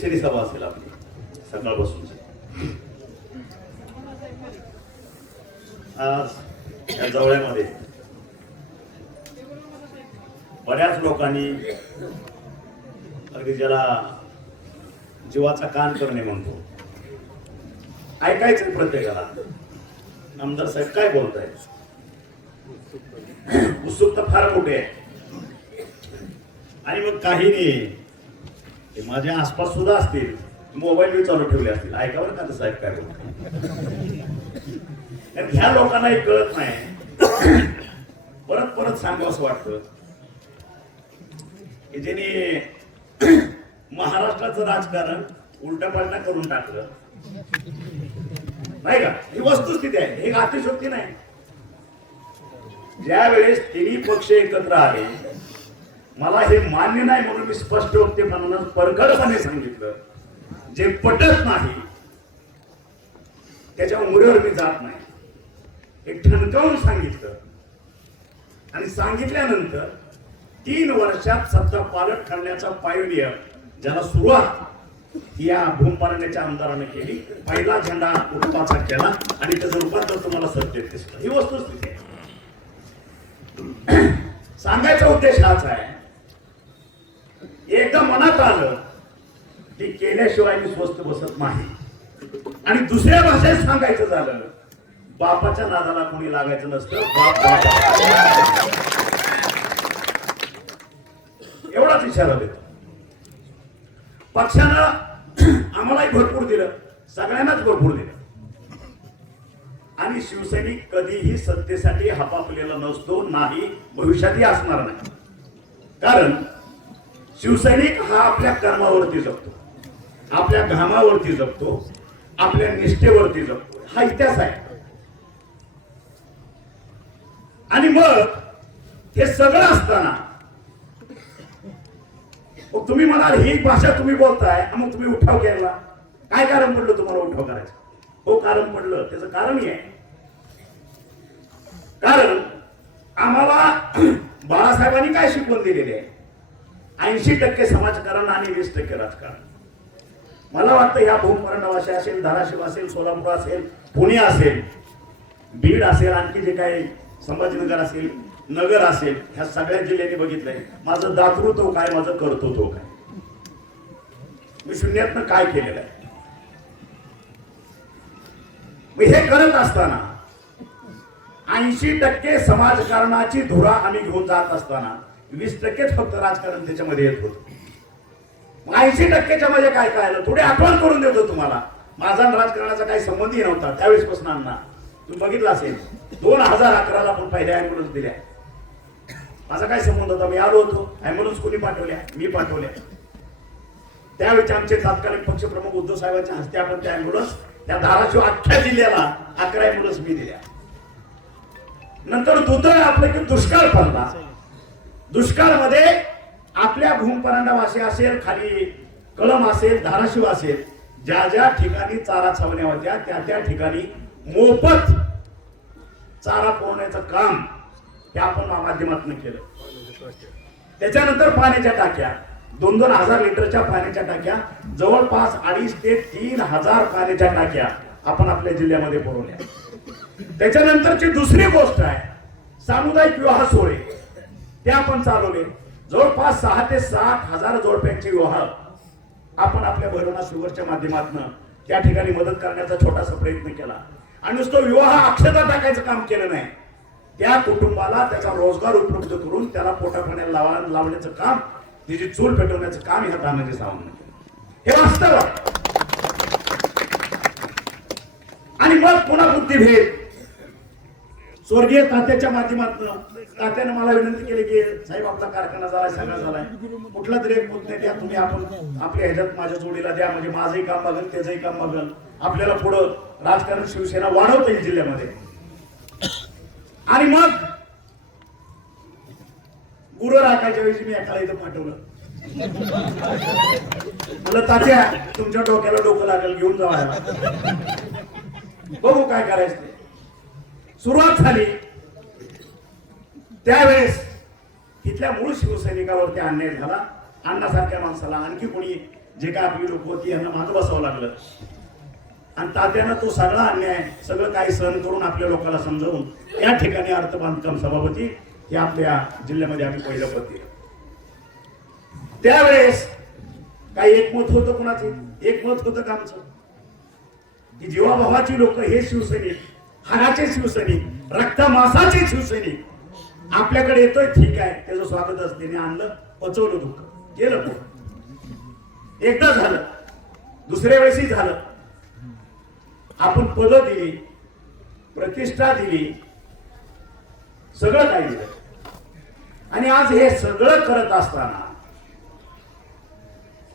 सभा असेल आपली सकाळपासूनची. आज या जवळ्यामध्ये बऱ्याच लोकांनी अगदी ज्याला जीवाचा कान करणे म्हणतो ऐकायचं प्रत्येकाला. आमदार साहेब काय बोलताय, उत्सुकता फार मोठी आहे. आणि मग काही नाही, माझ्या आसपास सुद्धा असतील, मोबाईल मी चालू ठेवले असतील, ऐकावर का साहेब काय बोलताय. ह्या लोकांनाही कळत नाही. परत परत सांगावं असं वाटतं की ज्यांनी महाराष्ट्राचं राजकारण उलटापालटा करून टाकलं नाही का. ही वस्तुस्थिती आहे, ही अतिशयोक्ती नाही. ज्या वेळेस तिन्ही पक्ष एकत्र आले, मला हे मान्य नाही म्हणून मी स्पष्ट वक्तेपणानं परखडपणे सांगितलं. जे पटत नाही त्याच्या उमरेवर मी जात नाही, हे ठणकावून सांगितलं. आणि सांगितल्यानंतर 3 वर्षात सत्ता पालट करण्याचा पायोनियर ज्याला सुरुवात या भूमपालण्याच्या आमदाराने केली, पहिला झेंडा उत्पाचा केला आणि त्याचं रूपांतर तुम्हाला सत्तेत दिसलं. ही वस्तुस्थिती आहे. सांगायचा उद्देश हाच आहे, एकदा मनात आलं की केल्याशिवाय मी स्वस्त बसत नाही. आणि दुसऱ्या भाषेत सांगायचं झालं, बापाच्या नादाला कोणी लागायचं नसतं, बाप एवढाच इशारा देतो. पक्षानं आम्हालाही भरपूर दिलं, सगळ्यांनाच भरपूर दिलं. आणि शिवसैनिक कधीही सत्तेसाठी हपापलेला नसतो, नाही, भविष्यातही असणार नाही. कारण शिवसैनिक हा आपल्या कर्मावरती जगतो, आपल्या घामावरती जगतो, आपल्या निष्ठेवरती जगतो. हा इतिहास आहे. आणि मग हे सगळं असताना तुम्ही म्हणाल ही भाषा तुम्ही बोलताय, मग तुम्ही उठाव केला, काय कारण पडलं तुम्हाला उठाव करायचं. हो, कारण पडलं, त्याचं कारणही आहे. कारण आम्हाला बाळासाहेबांनी काय शिकवून दिलेली आहे, 80% समाजकारण आणि 20% राजकारण. मला वाटतं या भूमपरांडावाशी असेल, धाराशिव असेल, सोलापूर असेल, पुणे असेल, बीड असेल, आणखी जे काही संभाजीनगर असेल, नगर असेल, ह्या सगळ्या जिल्ह्यांनी बघितलंय माझं दातृत्व काय, माझं कर्तृत्व काय, मी शून्यातनं काय केलेलं आहे. हे करत असताना 80% समाजकारणाची धुरा आम्ही घेऊन जात असताना 20%च फक्त राजकारण त्याच्यामध्ये येत होतं. 80%च्या मध्ये काय काय आलं, थोडी आठवण करून देतो तुम्हाला. माझा राजकारणाचा काही संबंधही नव्हता त्यावेळेस पासून. अण्णा तुम्ही बघितलं असेल, 2011ला आपण पहिल्या ॲम्ब्युलन्स दिल्या. माझा काय संबंध होता, मी आलो होतो, ॲम्ब्युलन्स कोणी पाठवल्या, मी पाठवल्या. त्यावेळी आमचे तत्कालीन पक्षप्रमुख उद्धव साहेबांच्या हस्ते आपण त्या ॲम्ब्युलन्स त्या धाराशिव अख्ख्या जिल्ह्याला 11 ॲम्ब्युलन्स मी दिल्या. नंतर दुर्दैव आपलं की दुष्काळ पडला. दुष्काळमध्ये आपल्या भूमपरांडावासी असेल, खाली कळम असेल, धाराशिव असेल, ज्या ज्या ठिकाणी चारा छावण्या होत्या त्या ठिकाणी मोफत चारा पुरवण्याचं काम हे आपण माध्यमातून केलं. त्याच्यानंतर पाण्याच्या टाक्या, 2-2 हजार लिटरच्या पाण्याच्या टाक्या, जवळपास 2.5 ते 3 हजार पाण्याच्या टाक्या आपण आपल्या जिल्ह्यामध्ये पुरवल्या. त्याच्यानंतरची दुसरी गोष्ट आहे सामुदायिक विवाह सोहळे, ते आपण चालवले. जवळपास 6 ते 7 हजार जोडप्यांचे विवाह आपण आपल्या भैरवनाथ शुगरच्या माध्यमातून त्या ठिकाणी मदत करण्याचा छोटासा प्रयत्न केला. आणि नुसतं विवाह अक्षता टाकायचं काम केलं नाही, त्या कुटुंबाला त्याचा रोजगार उपलब्ध करून त्याला पोटापाण्याला लावण्याचं काम, तिची चूल पेटवण्याचं काम ह्या तानाजी सावंतने केलं. हे वास्तव आहे. आणि मग पुन्हा बुद्धिभेद स्वर्गीय तात्याच्या माध्यमातून तात्याने मला विनंती केली की साहेब आपला कारखाना झालाय, सगळा झालाय, कुठला तरी एक मुद्दे द्या तुम्ही, आपण आपल्या ह्याच्यात माझ्या जोडीला द्या, म्हणजे माझंही काम बघेल, त्याचंही काम बघेल, आपल्याला पुढं राजकारण शिवसेना वाढवता येईल जिल्ह्यामध्ये. आणि मग गुरु राखायच्या वेळी मी एकाला इथं पाठवलं, मला तात्या तुमच्या डोक्याला डोकं लागेल, घेऊन जावा, बघू काय करायचं. सुरुवात झाली त्यावेळेस तिथल्या मूळ शिवसैनिकावरती अन्याय झाला. अण्णासारख्या माणसाला आणखी कोणी जे काय आपली लोक होती यांना मागं बसावं लागलं आणि तात्यानं तो सगळा अन्याय सगळं काही सहन करून आपल्या लोकांना समजावून या ठिकाणी अर्थ बांधकाम सभापती हे आपल्या जिल्ह्यामध्ये आम्ही पहिलं पद दिलं. त्यावेळेस काही एकमत होतं कोणाचे? एकमत होतं का आमचं की जीवाभावाची लोक हे शिवसैनिक, हाडाचे शिवसैनिक, रक्तमासाचे शिवसैनिक आपल्याकडे येतोय, ठीक आहे, त्याचं स्वागत असते आणलं, पचवलं दुःख, गेलं पुढं. एकदा झालं, दुसऱ्या वेळेसही झालं. आपण पद दिली, प्रतिष्ठा दिली, सगळं काही दिलं आणि आज हे सगळं करत असताना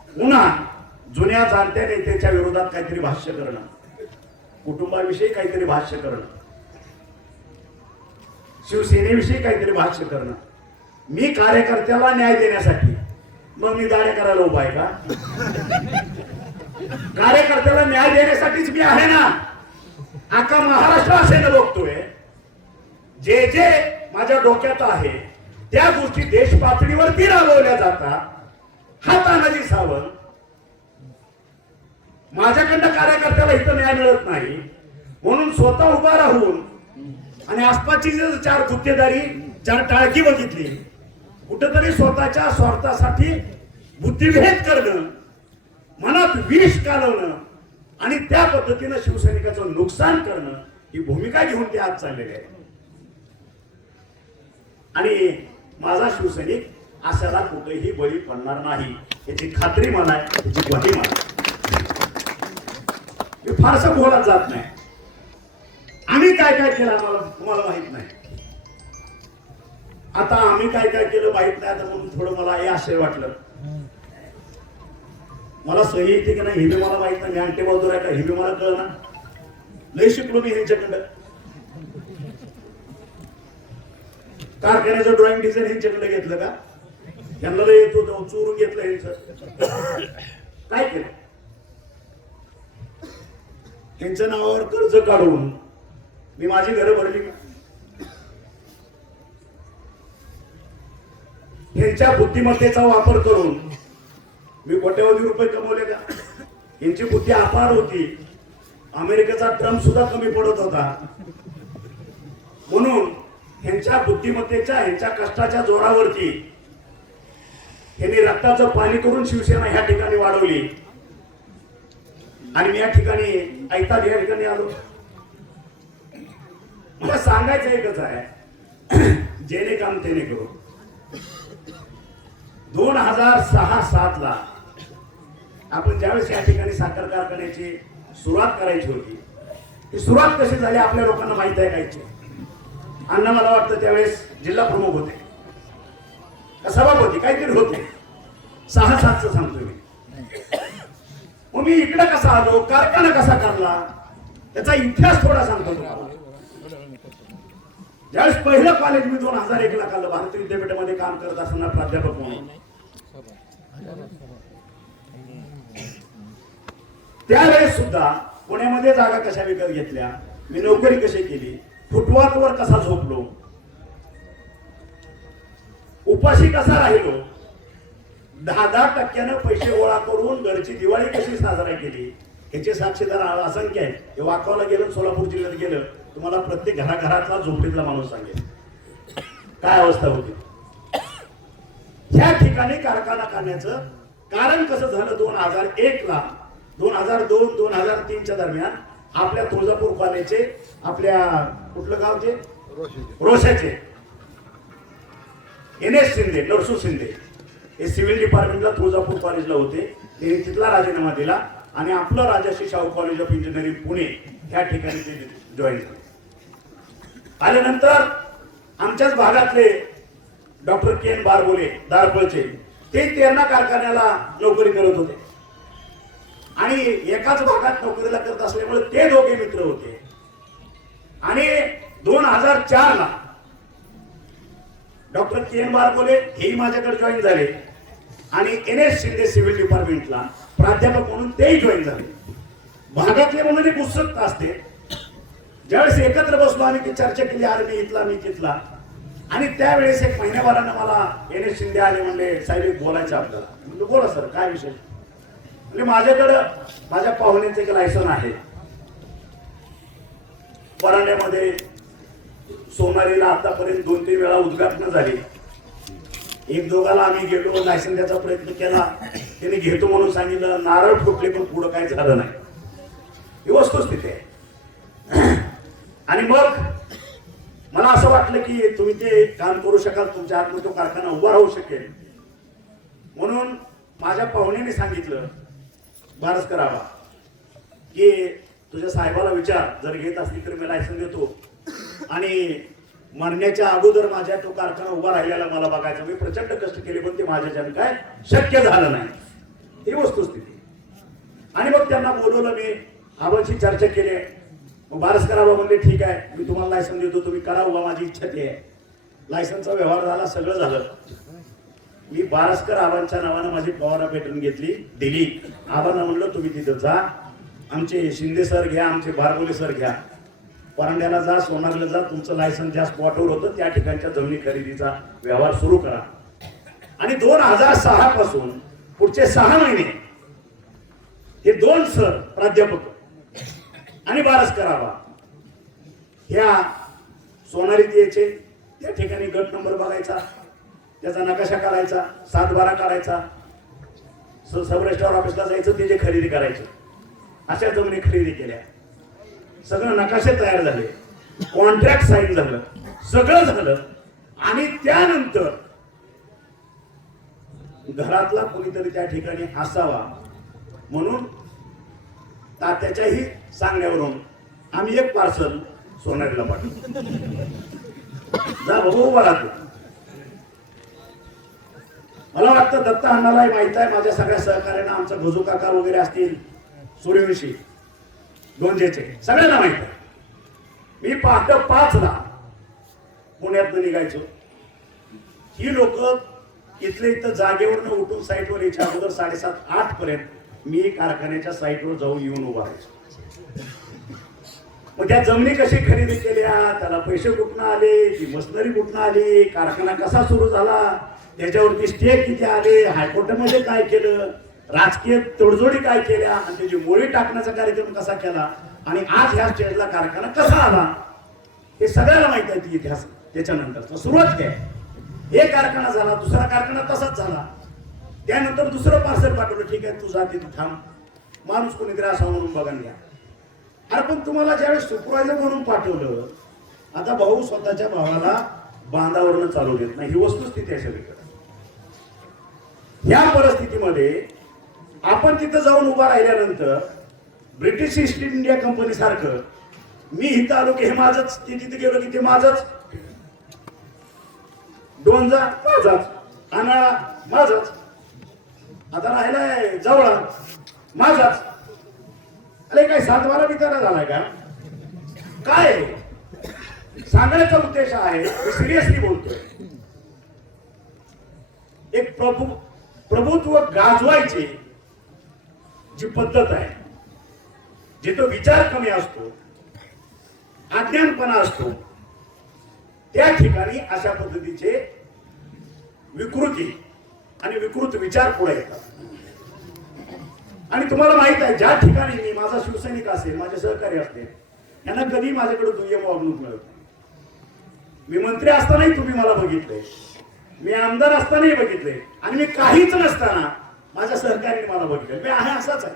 पुन्हा जुन्या जाणत्या नेत्याच्या विरोधात काहीतरी भाष्य करणं, कुटुंबाविषयी काहीतरी भाष्य करणं, शिवसेनेविषयी काहीतरी भाष्य करणं. मी कार्यकर्त्याला न्याय देण्यासाठी मग मी दाढ्या करायला उभा आहे का? कार्यकर्त्याला न्याय देण्यासाठीच मी आहे ना. अख्खा महाराष्ट्र असे न बघतोय. जे जे माझ्या डोक्यात आहे त्या गोष्टी देश पातळीवरती राबवल्या जातात. हा तानाजी सावंत, माझ्याकडनं कार्यकर्त्याला इथं न्याय मिळत नाही म्हणून स्वतः उभा राहून आणि आसपासची जर चार गुत्तेदारी, चार टाळकी बघितली, कुठेतरी स्वतःच्या स्वार्थासाठी बुद्धिभेद करणं, मनात विष कालवणं आणि त्या पद्धतीनं शिवसैनिकाचं नुकसान करणं ही भूमिका घेऊन ते आज चाललेले आहे. आणि माझा शिवसैनिक अशाला कुठेही बळी पडणार नाही याची खात्री मला आहे, याची ग्वाही मला आहे. मी फारसं बोलत जात नाही. आम्ही काय काय केलं आम्हाला तुम्हाला माहित नाही. आता आम्ही काय काय केलं माहित नाही. आता म्हणून थोडं मला हे आश्चर्य वाटलं. मला सही येते की नाही हे बी मला माहित नाही. मी अंटे बहादूर आहे का हे बी मला कळलं. लय शिकलो मी ह्यांच्याकडं. कारखान्याचं ड्रॉइंग डिझाईन ह्यांच्याकडे घेतलं का? यांना लय येत होतं, चोरून घेतलं ह्यांचं. काय केलं? ह्यांच्या नावावर कर्ज काढून मी माझी घरं भरली का? ह्यांच्या बुद्धिमत्तेचा वापर करून मी कोट्यवधी रुपये कमवले का? यांची बुद्धी अपार होती. अमेरिकेचा ट्रम्प सुद्धा कमी पडत होता. म्हणून ह्यांच्या बुद्धिमत्तेच्या, ह्यांच्या कष्टाच्या जोरावरती ह्यांनी रक्ताचं पाणी करून शिवसेना ह्या ठिकाणी वाढवली आणि मी या ठिकाणी ऐकतात या ठिकाणी आलो. मला सांगायचं एकच आहे, जेने काम तेने करू. 2006-07 ला आपण ज्यावेळेस या ठिकाणी साखर कारखान्याची सुरुवात करायची होती, ती सुरुवात कशी झाली आपल्या लोकांना माहित आहे. कायची अण्णा मला वाटतं त्यावेळेस जिल्हा प्रमुख होते, सभापती काहीतरी होते. 6-7चं सांगतोय मी. मग मी इकडे कसा आलो, कारखाना कसा काढला त्याचा इतिहास थोडा सांगतो तुम्हाला. ज्यावेळेस पहिलं कॉलेज मी 2001 ला काढलं, भारतीय विद्यापीठामध्ये काम करत असताना प्राध्यापक म्हणून, त्यावेळेस सुद्धा पुण्यामध्ये जागा कशा विकत घेतल्या, मी नोकरी कशी केली, फुटपाथवर कसा झोपलो, उपाशी कसा राहिलो, 10% पैसे गोळा करून घरची दिवाळी कशी साजरा केली याचे साक्षीदार असंख्य आहेत. हे वाकवाला गेलं, सोलापूर जिल्ह्यात गेलं, तुम्हाला प्रत्येक घराघरातला झोपडीतला माणूस सांगेल काय अवस्था होती. ह्या ठिकाणी कारखाना काढण्याचं कारण कसं झालं, 2001 ला 2002-2003च्या दरम्यान आपल्या तुळजापूर कॉलेजचे, आपल्या कुठलं गावचे, रोशाचे NS शिंदे, नरसू शिंदे हे सिव्हिल डिपार्टमेंटला तुळजापूर कॉलेजला होते. ते तिथला राजीनामा दिला आणि आपलं राजाशी Shahu college of engineering Pune ह्या ठिकाणी ते जॉईन झाले. आल्यानंतर आमच्याच भागातले डॉक्टर KN बारबोले दारपळचे ते तेरणा कारखान्याला नोकरी करत होते आणि एकाच भागात नोकरीला करत असल्यामुळे ते दोघे मित्र होते. आणि 2004 ला डॉक्टर KN बारबोले हेही माझ्याकडे जॉईन झाले आणि NS शिंदे सिव्हिल डिपार्टमेंटला प्राध्यापक म्हणून तेही जॉईन झाले. भागातले म्हणून एक उत्सुकता असते. ज्यावेळेस एकत्र बसलो आम्ही ती चर्चा केली, अरे मी इथला मी तिथला. आणि त्यावेळेस एक महिन्याभरानं मला NS शिंदे आले, म्हणले साहेब एक बोलायचं आपल्याला. म्हणजे बोला सर काय विषय. म्हणजे माझ्याकडं माझ्या पाहुण्यांचं एक लायसन आहे. परांड्यामध्ये सोनारीला आतापर्यंत 2-3 वेळा उद्घाटन झाली. एक दोघाला आम्ही गेलो, लायसन द्यायचा प्रयत्न केला, त्याने घेतो म्हणून सांगितलं, नारळ फुटले पण पुढं काय झालं नाही. ही वस्तुस्थिती आहे. आणि मग मला असं वाटलं की तुम्ही ते काम करू शकाल, तुमच्या हातून तो कारखाना उभा राहू शकेल. म्हणून माझ्या पाहुण्याने सांगितलं, बारस करावा की तुझ्या साहेबाला विचार, जर घेत असली तर मी लायसन देतो आणि मरण्याच्या अगोदर माझ्या तो कारखाना उभा राहिलेला मला बघायचा. मी प्रचंड कष्ट केले पण ते माझ्याच्याने काय शक्य झालं नाही. ही वस्तुस्थिती. आणि मग त्यांना बोलवलं, मी आबांशी चर्चा केली. मग बारस करावा म्हणले, ठीक आहे मी तुम्हाला लायसन देतो, तुम्ही करा उभा, माझी इच्छा ती आहे. लायसनचा व्यवहार झाला, सगळं झालं. मी बारसकर आबांच्या नावानं माझी पवारा पेटून घेतली, दिली. आबांना म्हणलं तुम्ही तिथं जा, आमचे शिंदे सर घ्या, आमचे बारगोले सर घ्या, परांड्याला जा, सोनारला जा, तुमचं लायसन ज्या स्पॉटवर होतं त्या ठिकाणच्या जमिनी खरेदीचा व्यवहार सुरू करा. आणि 2006 पासून पुढचे 6 महिने हे 2 सर प्राध्यापक आणि बारस करावा ह्या सोनारीत यायचे. त्या ठिकाणी गट नंबर बघायचा, त्याचा नकाशा काढायचा, 7-12 काढायचा, सब रजिस्ट्रार ऑफिसला जायचं, त्याची खरेदी करायची. अशा जमिनी खरेदी केल्या. सगळं नकाशे तयार झाले, कॉन्ट्रॅक्ट साईन झालं, सगळं झालं. आणि त्यानंतर घरातला कोणीतरी त्या ठिकाणी असावा म्हणून तात्याच्याही सांगण्यावरून आम्ही एक पार्सल सोनारीला पाठवलं. जा बाबा उभा राहतो. मला वाटतं दत्ता अण्णालाही माहित आहे, माझ्या सगळ्या सहकार्यांना, आमचा भजू काका वगैरे असतील, सूर्यवंशी दोंजेचे, सगळ्यांना माहित आहे. मी पहाटे 5ला पुण्यातनं निघायचो. ही लोक इथले इथं जागेवरनं उठून साईटवर यायच्या अगोदर 7:30-8 पर्यंत मी कारखान्याच्या साईटवर जाऊन येऊन उभा राहायचो. मग त्या जमिनी कशी खरेदी केल्या, त्याला पैसे कुठनं आले, ती मशिनरी कुठनं आली, कारखाना कसा सुरू झाला, त्याच्यावरती स्टे किती आले, हायकोर्टामध्ये काय केलं, राजकीय तडजोडी काय केल्या, आणि त्याची मोळी टाकण्याचा कार्यक्रम कसा केला, आणि आज ह्या स्टेजला कारखाना कसा आला, हे सगळ्याला माहित आहे. ती इतिहास त्याच्यानंतर सुरुवात काय, एक कारखाना झाला, दुसरा कारखाना तसाच झाला. त्यानंतर दुसरं पार्सल पाठवलं, ठीक आहे तू जाते तू थांब, माणूस कोणीतरी असा म्हणून बघून घ्या. अरे पण तुम्हाला ज्यावेळेस सुपरवायझर म्हणून पाठवलं, आता भाऊ स्वतःच्या भावाला बांधावरनं चालू देत नाही. ही वस्तुस्थिती आहे सगळीकडे. या परिस्थितीमध्ये आपण तिथं जाऊन उभा राहिल्यानंतर ब्रिटिश ईस्ट इंडिया कंपनी सारखं मी इथं आलो की हे माझंच, ते तिथे गेलो की ते माझंच, डोंजा माझाच, अनाळा माझाच, आता राहिलाय जवळ माझाच. अरे काय 7-12 विचारा झालाय का काय? सांगण्याचा उद्देश आहे, मी सिरियसली बोलतोय. एक प्रभुत्व गाजवायची जी पद्धत आहे, जिथं विचार कमी असतो, अज्ञानपणा असतो, त्या ठिकाणी अशा पद्धतीचे विकृती आणि विकृत विचार पुढे येतात. आणि तुम्हाला माहित आहे, ज्या ठिकाणी मी, माझा शिवसैनिक असेल, माझे सहकारी असतील, यांना कधी माझ्याकडे दुय्यम वागणूक मिळत नाही. मी मंत्री असतानाही तुम्ही मला बघितले, मी आमदार असतानाही बघितले, आणि मी काहीच नसताना माझ्या सहकार्याने मला बघितले. मी आहे असाच आहे,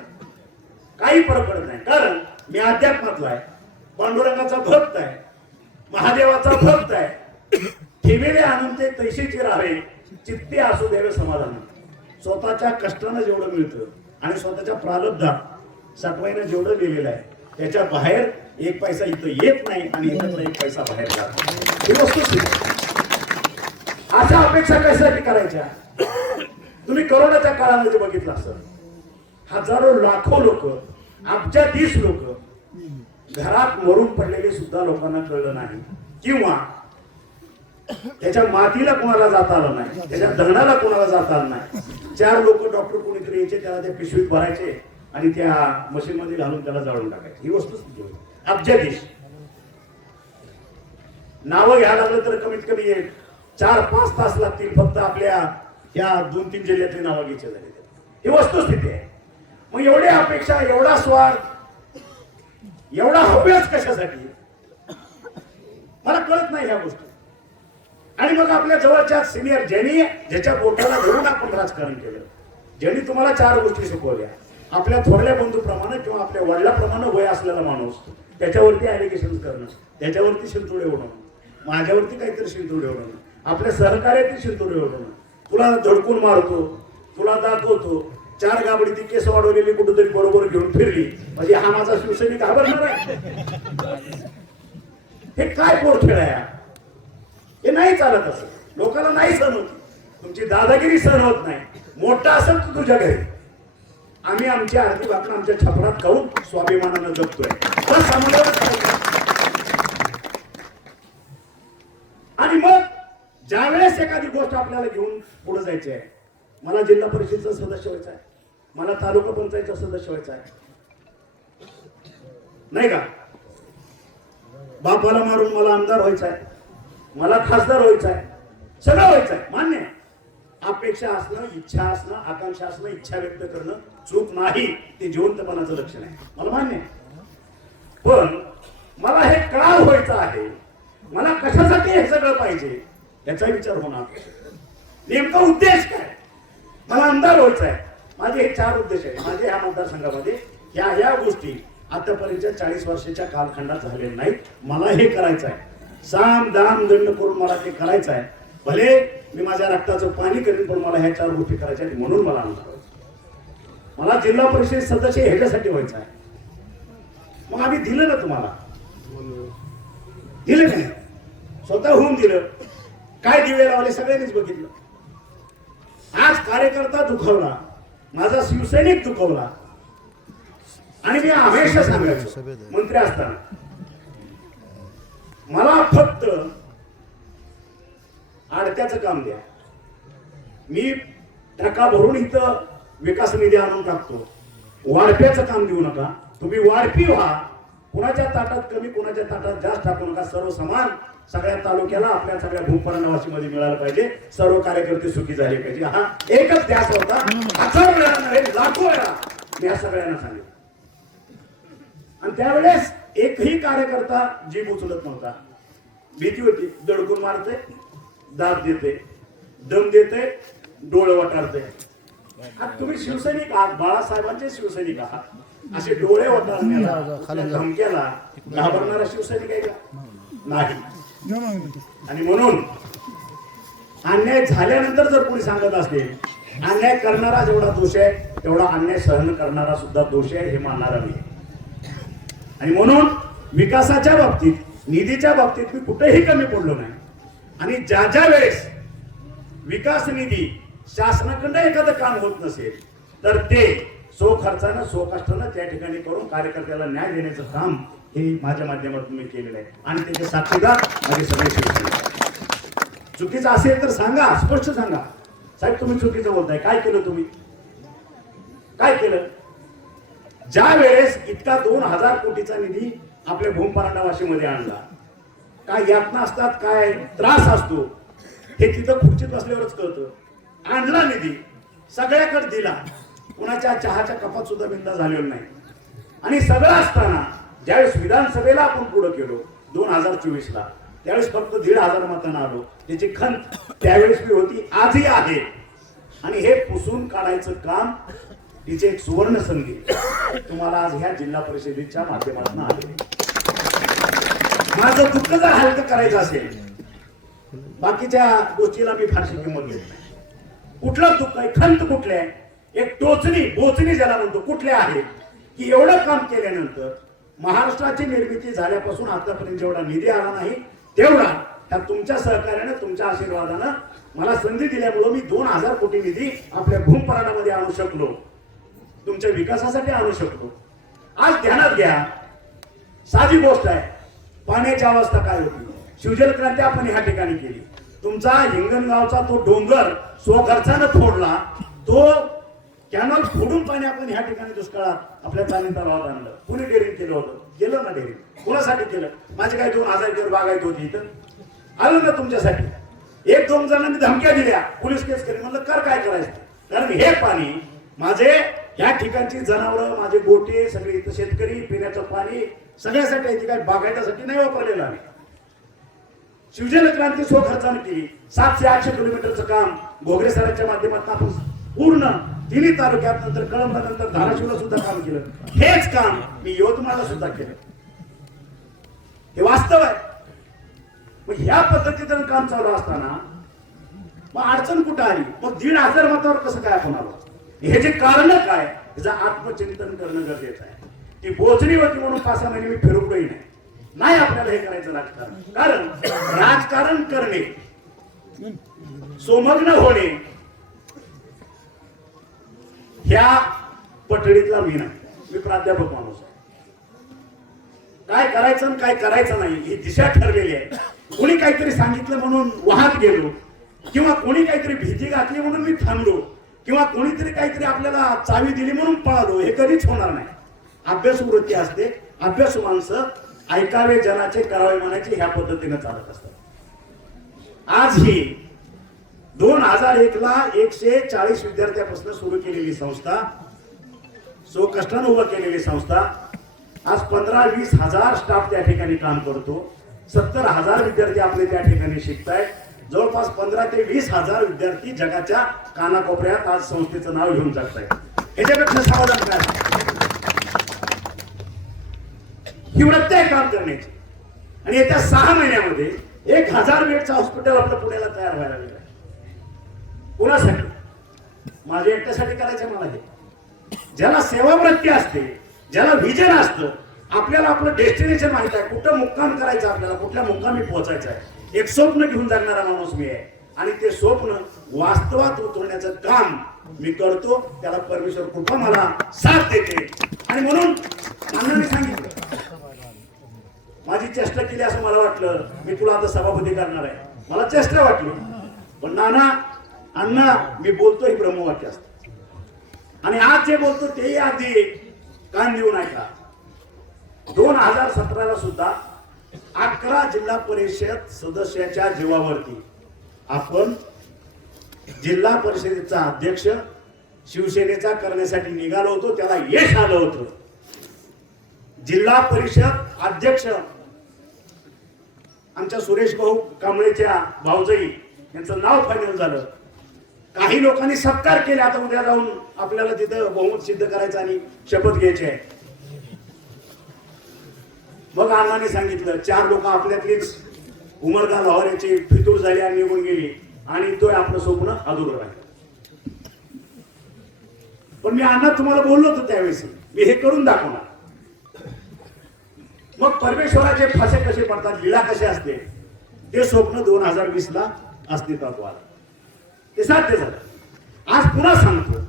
काही फरक पडत नाही. कारण मी अध्यात्मातला आहे, पांडुरंगाचा भक्त आहे, महादेवाचा भक्त आहे. ठेविले आनंदे तैशीची राहावे, चित्ते असू द्यावे समाधान. स्वतःच्या कष्टानं जेवढं मिळतं आणि स्वतःच्या प्रारब्धात साठवाईनं जेवढं लिहिलेलं आहे, त्याच्या बाहेर 1 पैसा इथं येत नाही आणि याच्यातला 1 पैसा बाहेर जातो. ही वस्तुस्थिती. अशा अपेक्षा कशासाठी करायच्या? तुम्ही करोनाच्या काळामध्ये बघितलं असं, हजारो लाखो लोक, अब्जाधीश लोक घरात मरून पडलेले सुद्धा लोकांना कळलं नाही, किंवा त्याच्या मातीला कोणाला जाता आलं नाही, त्याच्या दगडाला कोणाला जाता आलं नाही. 4 लोक डॉक्टर कोणीतरी यायचे, त्याला त्या पिशवीत भरायचे आणि त्या मशीन मध्ये घालून त्याला जाळून टाकायचे. ही वस्तुस्थिती होती. अब्जाधीश नावं घ्यायला लागलं तर कमीत कमी 4-5 तास लागतील फक्त आपल्या या 2-3 जिल्ह्यातली नावं घ्यायची झाली. ही वस्तुस्थिती आहे. मग एवढी अपेक्षा, एवढा स्वार्थ, एवढा हव्यास कशासाठी मला कळत नाही ह्या गोष्टी. आणि मग आपल्या जवळच्या सिनियर ज्याच्या बोटाला धरून आपण राजकारण केलं, ज्यांनी तुम्हाला 4 गोष्टी शिकवल्या, आपल्या थोरल्या बंधूप्रमाणे किंवा आपल्या वडिलाप्रमाणे वय असलेला माणूस त्याच्यावरती ॲलिगेशन करणं, त्याच्यावरती शिंतोडे उडवणं, माझ्यावरती काहीतरी शिंतोडे उडवणं, आपल्या सहकार्यातील शिंतोडे उडवणं, तुला धडकून मारतो, तुला दाखवतो, 4 गाबडी ती केस वाढवलेली कुठेतरी बरोबर घेऊन फिरली म्हणजे हा माझा शिवसैनिक घाबरणार आहे. हे काय पोरखेळ आहे? हे नाही चालत. असं लोकांना नाही सहन होत, तुमची दादागिरी सहन होत नाही. मोठा असेल तर तुझ्या घरी, आम्ही आमची आरती भाकणं आमच्या छपरात खाऊन स्वाभिमानानं जगतोय. आणि मग ज्या वेळेस एखादी गोष्ट आपल्याला घेऊन पुढे जायची आहे, मला जिल्हा परिषदेचा सदस्य व्हायचा आहे, मला तालुका पंचायतचा सदस्य व्हायचा आहे, नाही का, बापाला मारून मला आमदार व्हायचा आहे, मला खासदार व्हायचा आहे, सगळं व्हायचं आहे, मान्य आहे. अपेक्षा असणं, इच्छा असणं, आकांक्षा असणं, इच्छा व्यक्त करणं चूक नाही, ते जिवंतपणाचं लक्षण आहे, मला मान्य आहे. पण मला हे का व्हायचं आहे, मला कशासाठी हे सगळं पाहिजे याचा विचार होणार. नेमका उद्देश काय? मला आमदार व्हायचा आहे, माझे हे 4 उद्देश आहेत. माझे ह्या मतदारसंघामध्ये ह्या गोष्टी आतापर्यंत 40 वर्षाच्या कालखंडात झालेल्या नाहीत. मला हे करायचं आहे, साम दाम दंड करून मला ते करायचं आहे. भले मी माझ्या रक्ताचं पाणी करेन, पण मला ह्या 4 गोष्टी करायच्या आहेत, म्हणून मला आमदार व्हायचं. मला जिल्हा परिषद सदस्य ह्याच्यासाठी व्हायचं आहे. मग आम्ही दिलं ना तुम्हाला, दिलं नाही, स्वतः होऊन दिलं. काय दिवे लावले सगळ्यांनीच बघितलं. आज कार्यकर्ता दुखवला, माझा शिवसैनिक दुखवला. आणि मी हमेशा सांगायचो मंत्री असताना, मला फक्त आडत्याचं काम द्या, मी टका भरून इथं विकास निधी आणून टाकतो. वाढप्याचं काम देऊ नका, तुम्ही वाढपी व्हा. कुणाच्या ताटात कमी, कुणाच्या ताटात जास्त टाकू नका. सर्व समान सगळ्या तालुक्याला, आपल्या सगळ्या भूपरांवासीमध्ये मिळालं पाहिजे. सर्व कार्यकर्ते सुखी झाले पाहिजे. हा एकच ध्यास होता. 1000 वेळा नव्हे, लाखो वेळा मी या सगळ्यांना सांगितलं. आणि त्यावेळेस एकही कार्यकर्ता जीभ उचलत नव्हता. भीती होती, दडकून मारते, दाब देते, दम देते, डोळे वटारते. आज तुम्ही शिवसैनिक आहात, बाळासाहेबांचे शिवसैनिक आहात. असे डोळे वटारण्याला, धमक्याला घाबरणारा शिवसैनिक आहे का? नाही. आणि म्हणून अन्याय झाल्यानंतर जर कोणी सांगत असेल, अन्याय करणारा जेवढा दोष आहे तेवढा अन्याय सहन करणारा सुद्धा दोष आहे, हे मानणारा मी. आणि म्हणून विकासाच्या बाबतीत, निधीच्या बाबतीत मी कुठेही कमी पडलो नाही. आणि ज्या वेळेस विकास निधी शासनाकडे एखादं काम होत नसेल तर ते सो खर्चानं, सो कष्टानं त्या ठिकाणी करून कार्यकर्त्याला न्याय देण्याचं काम हे माझ्या माध्यमातून मी केलेलं आहे. आणि त्याचे साक्षीदार माझे सगळे शिवसैनिक. चुकीचं असेल तर सांगा, स्पष्ट सांगा, साहेब तुम्ही चुकीचं बोलताय, काय केलं तुम्ही, काय केलं? ज्या वेळेस इतका 2000 कोटीचा निधी आपल्या भूमपरांडावाशीमध्ये आणला, काय यातना असतात, काय त्रास असतो, हे तिथं खुर्चीत बसल्यावरच कळतं. आणला निधी, सगळ्याकडे दिला, कुणाच्या चहाच्या कपात सुद्धा बिंदा झालेला नाही. आणि सगळं असताना ज्यावेळेस विधानसभेला आपण पुढे केलो 2024ला, त्यावेळेस फक्त 1500 मतांना आलो. त्याची खंत त्यावेळेस मी होती, आजही आहे. आणि हे पुसून काढायचं काम, तिचे एक सुवर्ण संधी तुम्हाला आज ह्या जिल्हा परिषदेच्या माध्यमातून आले. माझं दुःख जर हलकं करायचं असेल, बाकीच्या गोष्टीला मी फारशी किंमत देत नाही. कुठलं दुःख आहे, खंत कुठले आहे, एक टोचणी बोचणी ज्याला म्हणतो, कुठले आहे की एवढं काम केल्यानंतर महाराष्ट्राची निर्मिती झाल्यापासून आतापर्यंत जेवढा निधी आला नाही तेवढा त्या तुमच्या सहकार्याने, तुमच्या आशीर्वादानं मला संधी दिल्यामुळं मी 2000 कोटी निधी आपल्या भूमपराणामध्ये आणू शकलो, तुमच्या विकासासाठी आणू शकलो. आज ध्यानात घ्या, साधी गोष्ट आहे, पाण्याची अवस्था काय होती. शिवजल क्रांती आपण ह्या ठिकाणी केली. तुमचा हिंगणगावचा तो डोंगर स्वखर्चानं फोडला, तो कॅनॉल फोडून पाणी आपण ह्या ठिकाणी दुष्काळात आपल्या चालणी तलावात आणलं. कुणी डेअरिंग केलं होतं? केलं ना डेअरिंग. कोणासाठी केलं? माझे काही 2000 एकर बागायत होती, इथं आलं ना तुमच्यासाठी. 1-2 जणांनी धमक्या दिल्या, पोलीस केस केली. म्हणलं कर, काय करायचं, कारण हे पाणी माझे या ठिकाणची जनावरं, माझे गोटे सगळे, इथं शेतकरी, पिण्याचं पाणी सगळ्यासाठी इथे काय बागायतासाठी नाही वापरलेलं आम्ही. शिवजन क्रांती स्वखर्चाने केली. 700-800 किलोमीटरचं काम घोगरे सरांच्या माध्यमातून आपण पूर्ण तिन्ही तालुक्यात, नंतर कळंबा, नंतर धाराशिवला सुद्धा काम केलं. हेच काम मी यवतमाळला सुद्धा केलं. हे वास्तव आहे. मग ह्या पद्धतीचं काम चालू असताना मग अडचण कुठं आली? मग 1,500 मतावर कसं काय आपण आलो? हे जे कारण काय, याचं आत्मचिंतन करणं गरजेचं आहे. ती बोचणी होती म्हणून 5-6 महिने मी फिरकलोही नाही आपल्याला हे करायचं राजकारण. कारण राजकारण करणे, सोमग्न होणे ह्या पठडीतला मी नाही. मी प्राध्यापक माणूस आहे. काय करायचं आणि काय करायचं नाही ही दिशा ठरलेली आहे. कोणी काहीतरी सांगितलं म्हणून वाहत गेलो, किंवा कोणी काहीतरी भीती घातली म्हणून मी थांबलो, किंवा कोणीतरी काहीतरी आपल्याला चावी दिली म्हणून पळालो, हे कधीच होणार नाही. अभ्यासू वृत्ती असते. अभ्यासू माणसं ऐकावे जनाचे, करावे म्हणायचे, ह्या पद्धतीने चालत असतात. आज ही 2001ला 140 विद्यार्थ्यापासून सुरू केलेली संस्था, सो कष्टानं उभं केलेली संस्था, आज 15-20 हजार स्टाफ त्या ठिकाणी काम करतो. 70,000 विद्यार्थी आपले त्या ठिकाणी शिकतायत. जवळपास 15 ते 20 हजार विद्यार्थी जगाच्या कानाकोपऱ्यात आज संस्थेचं नाव घेऊन जगतायत. ह्याच्यापेक्षा समाधान काय? ही वृत्ती आहे काम करण्याची. आणि येत्या 6 महिन्यामध्ये 1000 बेडचं हॉस्पिटल आपलं पुण्याला तयार व्हायला लागलं. कोणासाठी? माझ्या एकट्यासाठी करायचं मला हे. ज्याला सेवावृत्ती असते, ज्याला व्हिजन असतं, आपल्याला आपलं डेस्टिनेशन माहित आहे, कुठं मुक्काम करायचं, आपल्याला कुठल्या मुक्कामी पोहोचायचं आहे, एक स्वप्न घेऊन जगणारा माणूस मी आहे. आणि ते स्वप्न वास्तवात उतरण्याचं काम मी करतो. त्याला परमेश्वर कृपा मला साथ देते. आणि म्हणून अण्णांनी सांगितलं, माझी चेष्टा केली असं मला वाटलं, मी तुला आता सभापती करणार आहे, मला चेष्टा वाटली. पण नाना, अण्णा, मी बोलतोय ब्रह्मवाक्य असतं. आणि आज जे बोलतो तेही आधी कान देऊन ऐका. 2017ला सुद्धा 11 जिल्हा परिषद सदस्याच्या जीवावरती आपण जिल्हा परिषदेचा अध्यक्ष शिवसेनेचा करण्यासाठी निघालो होतो. त्याला यश आलं होतं. जिल्हा परिषद अध्यक्ष आमच्या सुरेश भाऊ कांबळेच्या भाऊजाई यांचं नाव फायनल झालं. काही लोकांनी सत्कार केले. आता उद्या जाऊन आपल्याला तिथं बहुमत सिद्ध करायचं आणि शपथ घ्यायची आहे. मग अण्णांनी सांगितलं, 4 लोक आपल्यातलीच उमरगा लाहोऱ्याची फितूर झाली आणि निघून गेली, आणि तो आपलं स्वप्न अधुरं राहिलं. पण मी अण्णा तुम्हाला बोललो होतो त्यावेळेस, मी हे करून दाखवणार. मग परमेश्वराचे फासे कसे पडतात, लीला कशी असते, ते स्वप्न 2020ला अस्तित्वात आलं. ते साध्य झालं. आज पुन्हा सांगतो,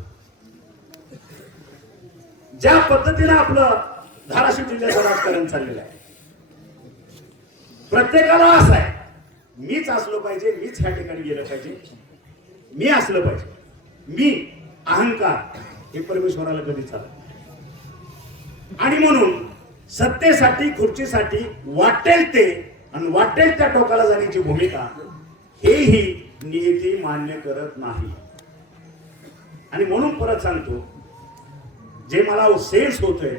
ज्या पद्धतीने आपलं धाराशिव जिल्ह्याचं राजकारण चाललेलं आहे, प्रत्येकाला असं आहे, मीच असलो पाहिजे, मीच ह्या ठिकाणी गेलं पाहिजे, मी असलं पाहिजे, मी, अहंकार, हे परमेश्वराला कधी चालत. आणि म्हणून सत्तेसाठी, खुर्चीसाठी वाटेल ते आणि वाटेल त्या टोकाला जाण्याची भूमिका हेही नियती मान्य करत नाही. आणि म्हणून परत सांगतो, जे मला सेन्स होतंय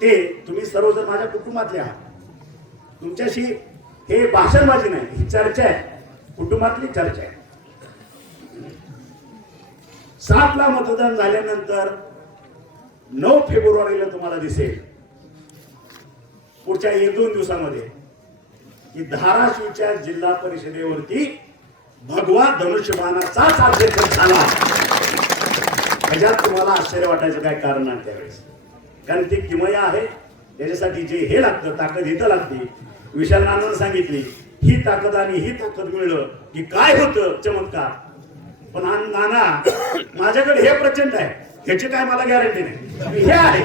ते तुम्ही सर्वजण माझ्या कुटुंबातले आहात. तुमच्याशी हे भाषणबाजी नाही, ही चर्चा आहे, कुटुंबातली चर्चा आहे. 7ला मतदान झाल्यानंतर 9 फेब्रुवारीला तुम्हाला दिसेल पुढच्या 1-2 दिवसामध्ये की धाराशिवच्या जिल्हा परिषदेवरती भगवा धनुष्यबाणाचाच अध्यक्ष झाला. त्याच्यात तुम्हाला आश्चर्य वाटायचं काय कारण आहे त्यावेळेस? कारण ती किमया आहे. त्याच्यासाठी जे हे लागतं, ताकद इथं लागते. विशाल नानांनी सांगितली, ही ताकद आणि ही ताकद मिळलं की काय होतं चमत्कार. पण नाना, माझ्याकडे हे प्रचंड आहे, ह्याची काय मला गॅरंटी नाही. हे आहे,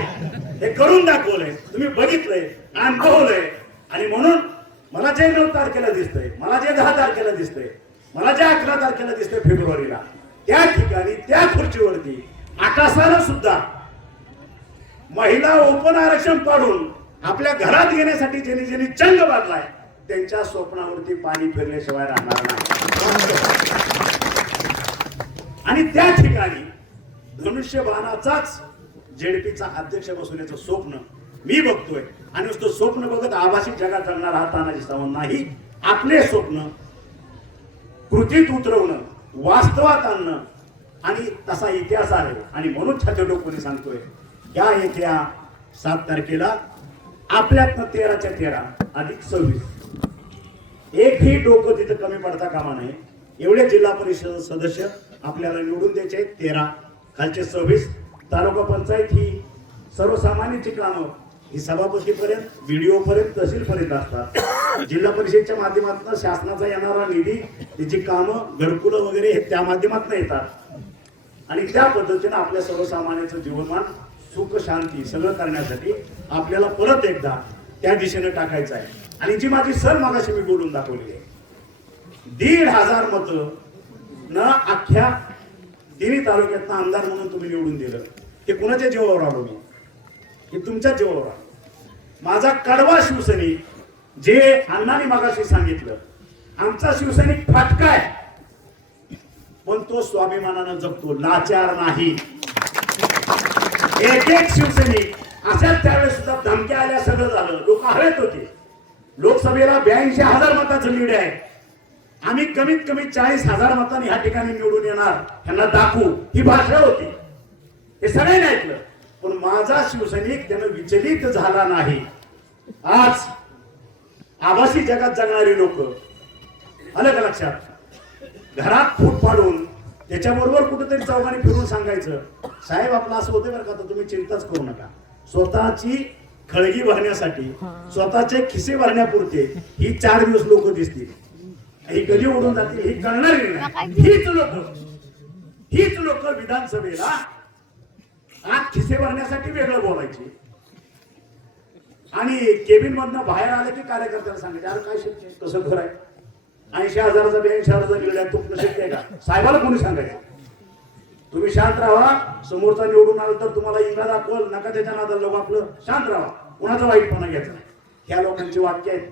हे करून दाखवलंय, तुम्ही बघितलंय, अनुभवलंय. आणि म्हणून मला जे 9 तारखेला दिसतंय, मला जे 10 तारखेला दिसतंय, मला जे 11 तारखेला दिसतंय फेब्रुवारीला, त्या ठिकाणी त्या खुर्चीवरती आकाशानं सुद्धा महिला ओपन आरक्षण पाडून आपल्या घरात येण्यासाठी ज्यांनी ज्यांनी चंग बांधलाय त्यांच्या स्वप्नावरती पाणी फिरल्याशिवाय राहणार नाही. आणि त्या ठिकाणी धनुष्यबाणाचाच जेडपीचा अध्यक्ष बसवण्याचं स्वप्न मी बघतोय. आणि नुसतं स्वप्न बघत आभासी जगात जगणार हा तानाजी सावंत नाही. आपले स्वप्न कृतीत उतरवणं, वास्तवात आणणं आणि तसा इतिहास आहे. आणि म्हणून छाती डोकून सांगतोय, या येत्या 7 तारखेला आपल्यातनं 13च्या 13 अधिक 26 एकही डोकं तिथं कमी पडता कामा नये. एवढे जिल्हा परिषद सदस्य आपल्याला निवडून द्यायचे. 13 खालचे 26. तालुका पंचायत ही सर्वसामान्यांची कामं ही सभापतीपर्यंत, व्हिडिओ पर्यंत, तहसील पर्यंत असतात. जिल्हा परिषदच्या माध्यमातून शासनाचा येणारा निधी, त्याची कामं, घरकुलं वगैरे हे त्या माध्यमातून येतात. आणि त्या पद्धतीने आपल्या सर्वसामान्यांचं जीवनमान, सुख, शांती सगळं करण्यासाठी आपल्याला परत एकदा त्या दिशेने टाकायचं आहे. आणि जी माझी सर मागाशी मी बोलून दाखवली आहे, 1,500 मतं न अख्ख्या तिन्ही तालुक्यातनं आमदार म्हणून तुम्ही निवडून दिलं. हे कुणाच्या जीवावर आलो मी? हे तुमच्या जीवावर आलो. माझा कडवा शिवसैनिक, जे अण्णांनी मागाशी सांगितलं, आमचा शिवसैनिक फाटका आहे, पण तो स्वाभिमानानं जगतो, लाचार नाही. एक एक शिवसैनिक अशाच त्यावेळेस सुद्धा धमक्या आल्या, सगळं झालं, लोक हरत होते. लोकसभेला 82,000 मताचं लीड आहे. आम्ही कमीत कमी 40,000 मतांनी ह्या ठिकाणी निवडून येणार, ह्यांना दाखवू, ही भाषा होती. हे सगळ्यांनी ऐकलं. पण माझा शिवसैनिक त्यानं विचलित झाला नाही. आज आभासी जगात जगणारी लोक, आलं का लक्षात, घरात फूट पाडून त्याच्याबरोबर कुठेतरी चौघांनी फिरून सांगायचं, साहेब आपलं असं होतं बरं का, तर तुम्ही चिंताच करू नका. स्वतःची खळगी भरण्यासाठी, स्वतःचे खिसे भरण्यापुरते ही 4 दिवस लोक दिसतील. ही कधी उडून जातील ही कळणारी नाही. हीच लोक विधानसभेला आज खिसे भरण्यासाठी वेगळं बोलायचे आणि केबिन मधनं बाहेर आले की कार्यकर्त्याला सांगायचे, अरे काय शक्य, कसं घर आहे, 80,000चा 82,000चा लीड आहे, तुमचं शक्य आहे का? साहेबाला कोणी सांगायचं? तुम्ही शांत राहा, समोरचा निवडून आला तर तुम्हाला इंगा दाखवल, नका त्याच्या नादाला लोक, आपलं शांत राहा, कुणाचा वाईटपणा घ्यायचा नाही. ह्या लोकांची वाक्य आहेत.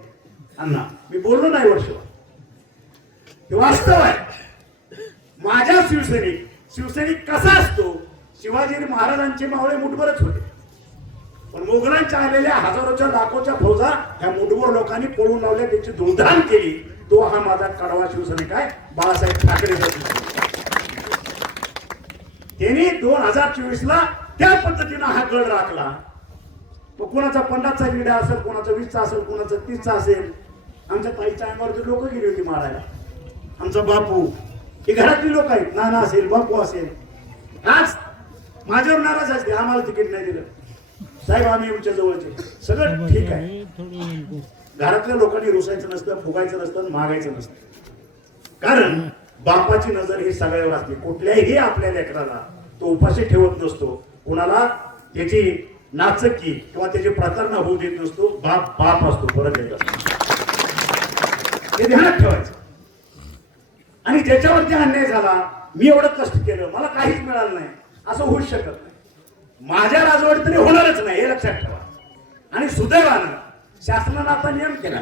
अण्णा मी बोललो नाही वर्षभर, हे वास्तव आहे. माझा शिवसैनिक कसा असतो? शिवाजी महाराजांचे मावळे मुठभरच होते, पण मोगलांच्या आलेल्या हजारोच्या लाखोच्या फौजा ह्या मुठभर लोकांनी पळून लावल्या, त्यांची धुमधाम केली. तो हा माझा कडवा शिवसैनिक आहे, बाळासाहेब ठाकरेचा शिवसैनिक. त्यांनी 2024ला त्या पद्धतीनं हा गड राखला. तो कोणाचा 50चा लीड असेल, कोणाचा 20चा असेल, कोणाचा 30चा असेल. आमच्या ताईच्या अंगावरती लोक गेली होती मारायला. आमचा बापू, हे घरातली लोक आहेत, नाना असेल, बापू असेल. आज माझ्यावर नाराज असते, आम्हाला तिकीट नाही दिलं. साहेब आम्ही तुमच्या जवळचे, सगळं ठीक आहे. घरातल्या लोकांनी रुसायचं नसतं, फुगायचं नसतं, मागायचं नसतं. कारण बापाची नजर ही सगळ्यावर असते. कुठल्याही आपल्या लेकराला तो उपाशी ठेवत नसतो, कुणाला त्याची नाचक्की किंवा त्याची प्रतारणा होऊ देत नसतो. बाप असतो, परत येत असतो. हे ध्यानात ठेवायचं. आणि ज्याच्यावरती अन्याय झाला, मी एवढं कष्ट केलं, मला काहीच मिळालं नाही, असं होऊच शकत नाही. माझ्या राजवट तरी होणारच नाही, हे लक्षात ठेवा. आणि सुदैवानं शासनानं आता नियम केला,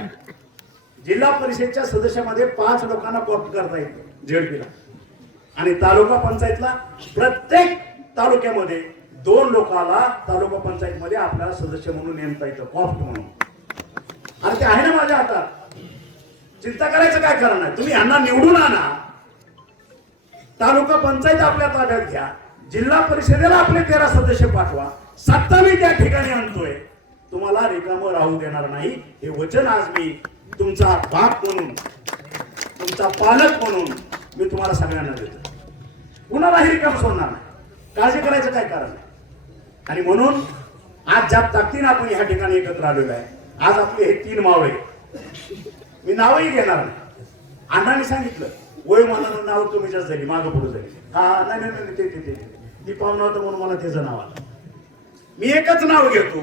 जिल्हा परिषदच्या सदस्यामध्ये 5 लोकांना कॉप्ट करता येते जेडपीला. आणि तालुका पंचायतला प्रत्येक तालुक्यामध्ये 2 लोकांना तालुका पंचायत मध्ये आपल्याला सदस्य म्हणून नेमता येतं, कॉप्ट म्हणून. आणि ते आहे ना माझ्या हातात. चिंता करायचं काय कारण आहे? तुम्ही यांना निवडून आणा, तालुका पंचायत आपल्या ताब्यात घ्या, जिल्हा परिषदेला आपले 13 सदस्य पाठवा, सत्ता मी त्या ठिकाणी आणतोय, तुम्हाला रिकामं राहू देणार नाही. हे वचन आज मी तुमचा बाप म्हणून, तुमचा पालक म्हणून मी तुम्हाला सगळ्यांना देतो. कुणालाही रिकाम सोडणार नाही, काळजी करायचं काय कारण नाही. आणि म्हणून आज ज्या ताकदीने आपण ह्या ठिकाणी एकत्र आलेलो आहे, आज आपले हे 3 मावळे, मी नावही घेणार नाही. अण्णांनी सांगितलं वयोमानानं नाव कमी जास्त झाली, मागं पुढे झाली. हा नाही ते पाहुणा होतं म्हणून मला त्याचं नाव आलं. मी एकच नाव घेतो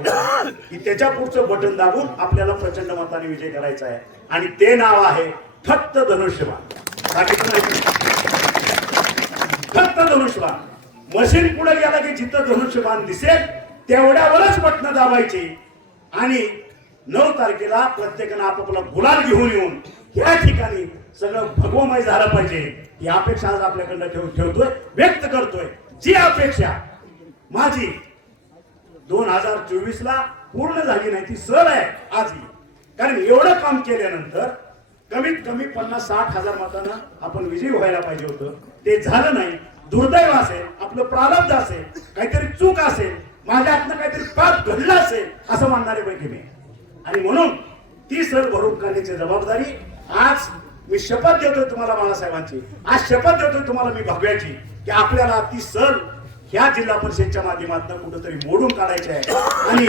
की त्याच्या पुढचं बटन दाबून आपल्याला प्रचंड मताने विजय करायचा आहे. आणि ते नाव आहे फक्त धनुष्यबाण. फक्त धनुष्यबाण. मशीन पुढे गेला की जिथं धनुष्यबाण दिसेल तेवढ्यावरच बटन दाबायची. आणि 9 तारखेला प्रत्येकानं आपापला गुलाल घेऊन येऊन या ठिकाणी सगळं भगवमय झालं पाहिजे, ही अपेक्षा आज आपल्याकडनं ठेवतोय, व्यक्त करतोय. जी अपेक्षा माझी 2024 ला पूर्ण झाली नाही, ती सहल आहे आजही. कारण एवढं काम केल्यानंतर कमीत कमी 50-60 हजार मतांना आपण विजयी व्हायला पाहिजे होतं. ते झालं नाही. दुर्दैव असेल, आपलं प्रारब्ध असेल, काहीतरी चूक असेल, माझ्या हातनं काहीतरी पाप घडला असेल असं मानणारे पैकी मी. आणि म्हणून ती सहल भरून काढण्याची जबाबदारी आज मी शपथ देतोय तुम्हाला बाळासाहेबांची, आज शपथ देतोय तुम्हाला मी भगव्याची, की आपल्याला ती सहल ह्या जिल्हा परिषदच्या माध्यमातून कुठेतरी मोडून काढायची आहे. आणि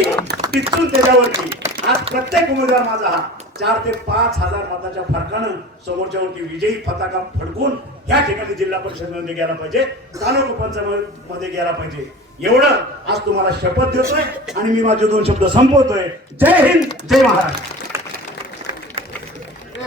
तिथून त्याच्यावरती आज प्रत्येक उमेदवार माझा हा 4 ते 5 हजार मताच्या फरकानं समोरच्यावरती विजयी पताका फडकून ह्या ठिकाणी जिल्हा परिषदेमध्ये गेला पाहिजे, तालुका पंचायत मध्ये गेला पाहिजे. एवढं आज तुम्हाला शपथ देतोय आणि मी माझे 2 शब्द संपवतोय. जय हिंद, जय महाराष्ट्र.